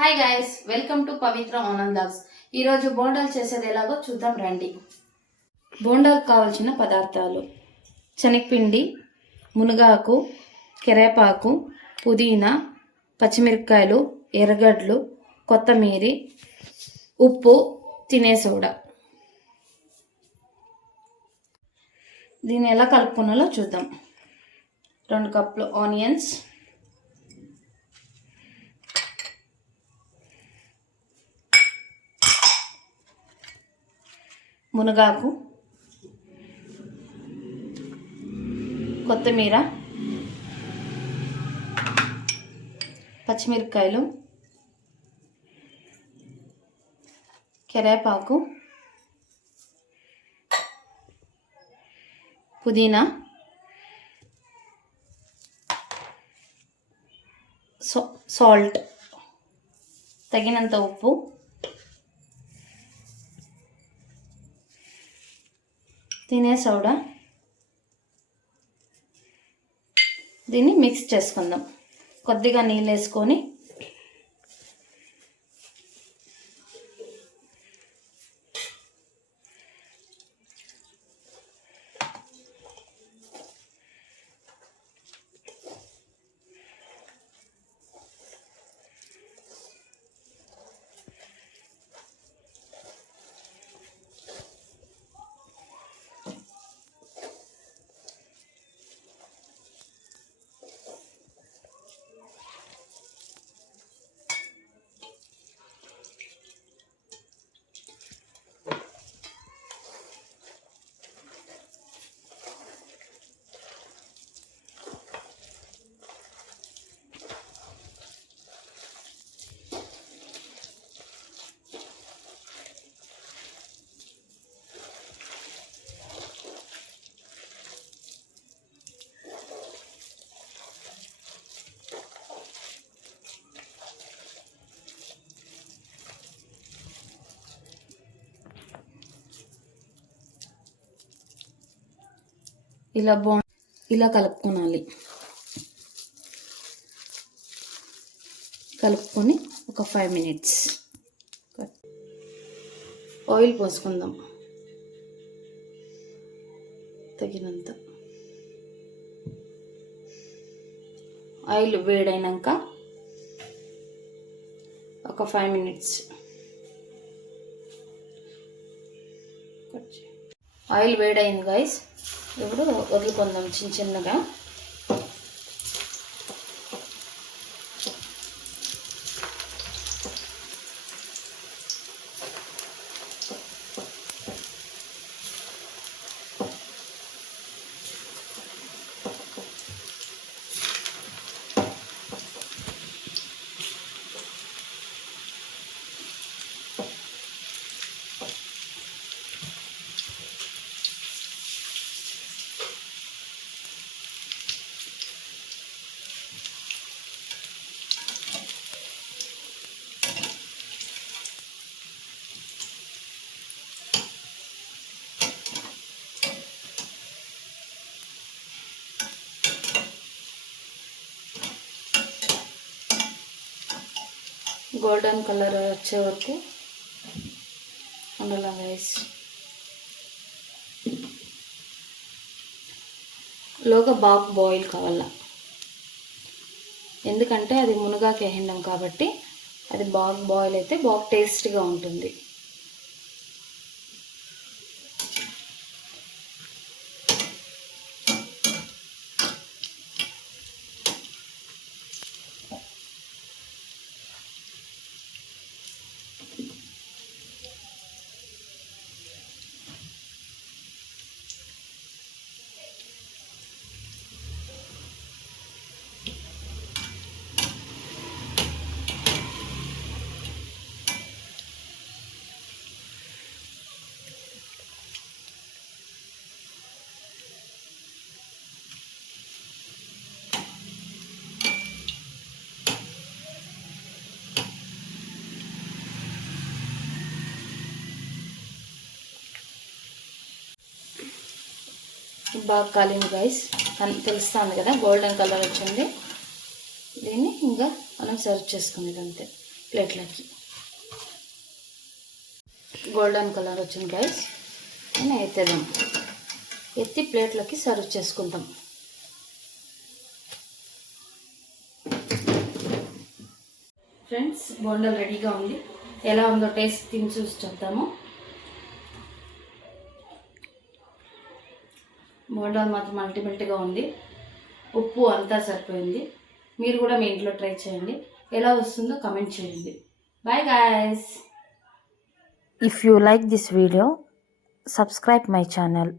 Hi guys, welcome to పవిత్ర ఆనందాస్. ఈరోజు బోండాలు చేసేది ఎలాగో చూద్దాం రండి. బోండాలకు కావాల్సిన పదార్థాలు: శనగపిండి, మునగాకు, కరివేపాకు, పుదీనా, పచ్చిమిరపకాయలు, ఎర్రగడ్డలు, కొత్తిమీర, ఉప్పు, తినే సోడా. దీన్ని ఎలా కలుపుకున్నాలో చూద్దాం. 2 కప్పులు ఆనియన్స్, మునగాకు, కొత్తిమీర, పచ్చిమిరపకాయలు, కరివేపాకు, పుదీనా, సాల్ట్, తగినంత ఉప్పు, తినే సోడా. దీన్ని మిక్స్ చేసుకుందాం. కొద్దిగా నీళ్ళు వేసుకొని ఇలా కలుపుకోవాలి. కలుపుకొని ఒక 5 minutes ఆయిల్ పోసుకుందాం తగినంత. ఆయిల్ వేడైనాక ఒక 5 minutes ఆయిల్ వేడైంది గైస్. ఇప్పుడు వదులుకుందాం చిన్నగా. గోల్డెన్ కలర్ వచ్చే వరకు ఉండాలి గైస్. లోగా బాగా బాయిల్ కావాల, ఎందుకంటే అది మునగాకు వేయండం కాబట్టి అది బాగా బాయిల్ అయితే బాగా టేస్ట్గా ఉంటుంది. బాగా కాలింది గైస్, అని తెలుస్తుంది కదా, గోల్డెన్ కలర్ వచ్చింది. దీన్ని ఇంకా మనం సర్వ్ చేసుకునేది అంతే. ప్లేట్లకి. గోల్డెన్ కలర్ వచ్చింది గైస్. నేను ఎత్తేద్దాం. ఎత్తి ప్లేట్లకి సర్వ్ చేసుకుంటాం. ఫ్రెండ్స్, బోండాలు రెడీగా ఉంది. ఎలా ఉందో టేస్ట్ తిని చూసి చెప్తాము. బోండాలు మాత్రం అల్టిమేట్గా ఉంది. ఉప్పు అంతా సరిపోయింది. మీరు కూడా మీ ఇంట్లో ట్రై చేయండి. ఎలా వస్తుందో కమెంట్ చేయండి. Bye guys. If you like this video, subscribe my channel.